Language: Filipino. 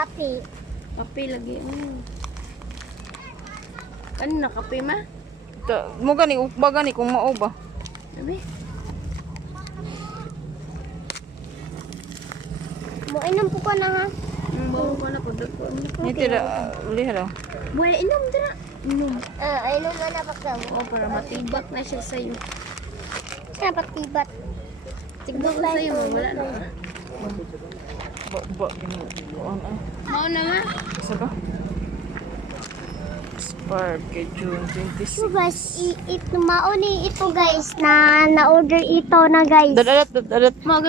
Kape. Kape lagi. Ano na kape ma? Mo gani ukba gani kung mao ba. Sabi? Inom po ko na ha. Bawa ko na po. Dagko. Ni tira liha daw. Buhay, inom dira. Inom. Inom mo na pagkaw. Oo, para matibak na siya sa'yo. Dapat tibat. Tigbak na sa'yo mo. Wala na. Ba gini kuan ay. Mao na ma. Isa ka? Expired kay June 26. So guys, ito mauni ito guys na order ito na guys. Dadat. Mga